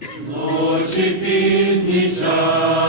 Ночі пізні час.